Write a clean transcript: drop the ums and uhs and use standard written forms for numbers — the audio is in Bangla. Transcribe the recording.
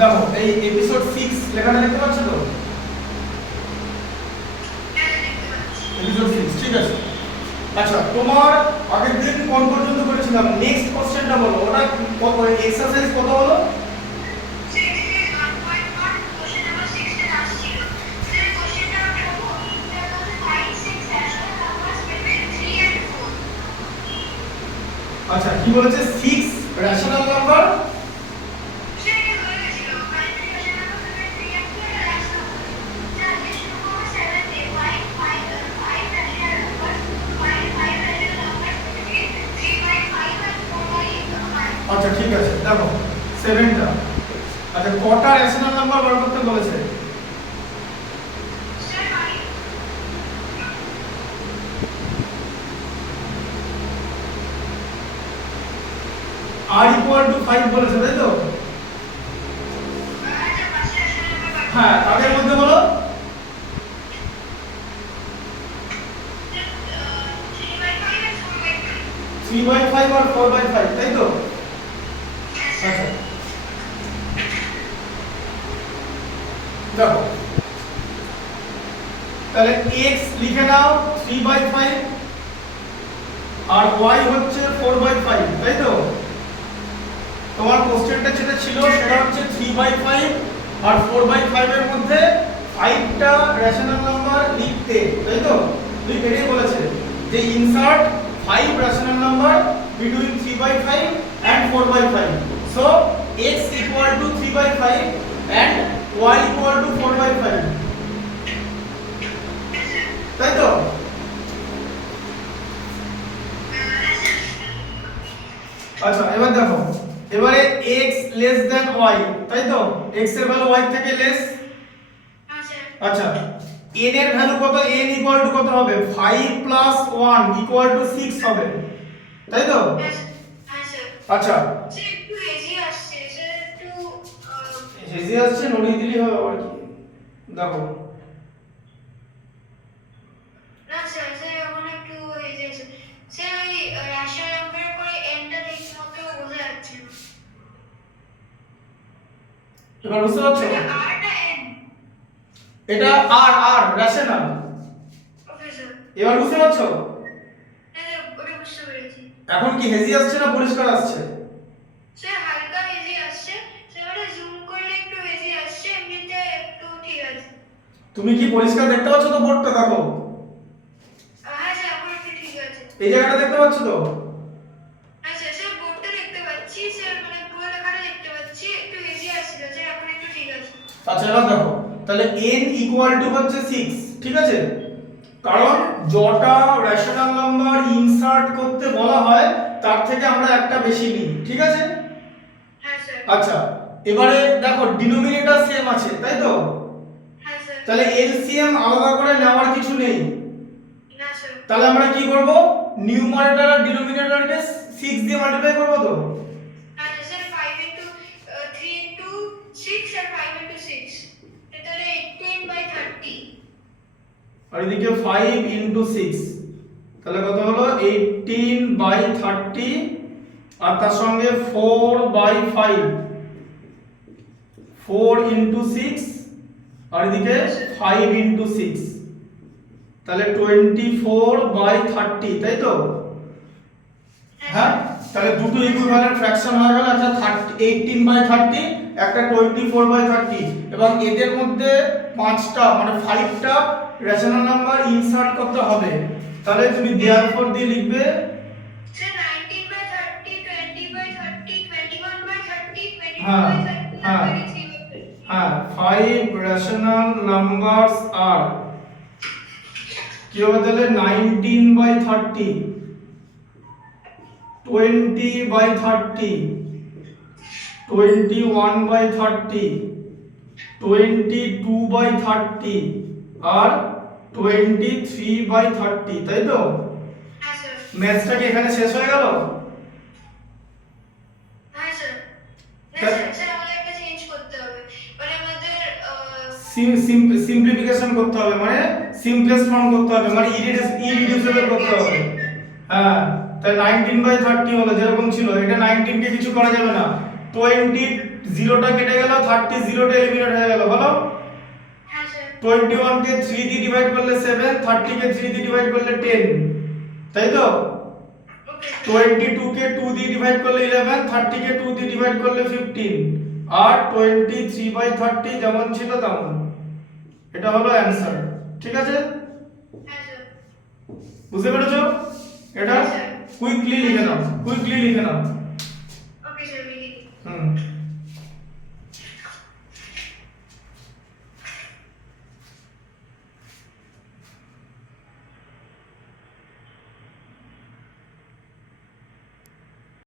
দেখো এই এপিসোড 6 লেখাটা দেখতে পাচ্ছ তো? এপিসোড 6 ঠিক আছে। আচ্ছা তোমার আগের দিন কোন পর্যন্ত করেছিলাম? নেক্সট কোশ্চেনটা বলো, ওটা কত এক্সারসাইজ কত হলো? আচ্ছা কি বলেছে? 6 রেশনাল নাম্বার। আচ্ছা ঠিক আছে, দেখো 7টা। আচ্ছা কটা রেশনাল নাম্বার বার করতে বলেছে? r equal to 5 বলেছে তাই তো? হ্যাঁ তাদের মধ্যে বলো। 3/5 আর 4/5 তাই তো? আচ্ছা দেখো তাহলে x লিখে নাও 3/5 আর y হচ্ছে 4/5 তাই তো? তোমার কোশ্চেনটা যেটা ছিল সেটা হচ্ছে 3/5 আর 4/5 এর মধ্যে 5টা রেশনাল নাম্বার লিখতে, তাই তো? তুই এটাই বলেছে যে insert 5 rational number between 3/5 and 4/5. So x equal to 3/5 and y equal to 4/5, তাই তো? আচ্ছা এবার দেখো, এবারে x less than y তাই তো? x এর ভ্যালু y থেকে লেস। আচ্ছা n এর ভ্যালু কত? n ইকুয়াল টু কত হবে? 5 প্লাস 1 ইকুয়াল টু 6 হবে তাই তো? আচ্ছা হেজি আসছে, নড়িয়ে দিলেই হবে আর কি। দেখো এবার বুঝতে পারছো? এটা আর আর রেশনাল। এবার বুঝতে পারছো? এখন কি হেজি আসছে না পরিষ্কার আসছে? তুমি কি পরিষ্কার দেখতে পাচ্ছ তো বোর্ডটা? দেখো এই জায়গাটা দেখতে পাচ্ছ তো? আচ্ছা এবার দেখো তাহলে n ইকুয়াল টু হচ্ছে 6 ঠিক আছে? কারণ যটা রেশনাল নাম্বার ইনসার্ট করতে বলা হয় তার থেকে আমরা একটা বেশি নিই, ঠিক আছে? আচ্ছা এবারে দেখো ডিনোমিনেটর সেম আছে তাই তো? তাহলে এলসিএম আলাদা করে নেওয়ার কিছু নেই। তাহলে আমরা কি করব? নিউমারেটর আর ডিনোমিনেটরকে 6 দিয়ে মাল্টিপ্লাই করব তো? আর এদিকে 5 ইনটু 6 তাহলে কত হলো? 18/30 আর তার সঙ্গে 4/5 4 ইনটু 6 আর এদিকে 5 ইনটু 6 তাহলে 24/30 তাই তো? হ্যাঁ তাহলে দুটো ইকুইভ্যালেন্ট ফ্র্যাকশন হয়ে গেল, একটা 18/30 একটা 24/30 এবং এদের মধ্যে 5টা মানে 5টা রেশনাল নাম্বার ইনসার্ট করতে হবে। তাহলে তুমি দেয়ারফর দিয়ে লিখবে হ্যাঁ হ্যাঁ হ্যাঁ 5 রেশনাল নাম্বারস আর কি হবে তাহলে? 19/30 20/30 21/30 22/30 আর 23/30 তাই তো? ম্যাথসটা কি এখানে শেষ হয়ে গেল? সিম্পলিফিকেশন করতে হবে, মানে সিম্পলেস্ট ফর্ম করতে হবে, মানে ইরিডিউসিবল করতে হবে। হ্যাঁ তাহলে 19/30 হলো যেরকম ছিল, এটা 19 কে কিছু করা যাবে না, 20 জিরোটা কেটে গেল, 30 জিরোটা এলিমিনেট হয়ে গেল, বলো। হ্যাঁ স্যার। 21 কে 3 দিয়ে ডিভাইড করলে 7, 30 কে 3 দিয়ে ডিভাইড করলে 10, তাই তো? ওকে 22 কে 2 দিয়ে ডিভাইড করলে 11, 30 কে 2 দিয়ে ডিভাইড করলে 15, আর 23/30 যেমন ছিল তেমন। এটা হলো অ্যানসার, ঠিক আছে? হ্যাঁ স্যার। বুঝতে পেরেছো? এটা হ্যাঁ, স্যার। কুইকলি লিখে নাও, কুইকলি লিখে নাও। ওকে স্যার, হুম।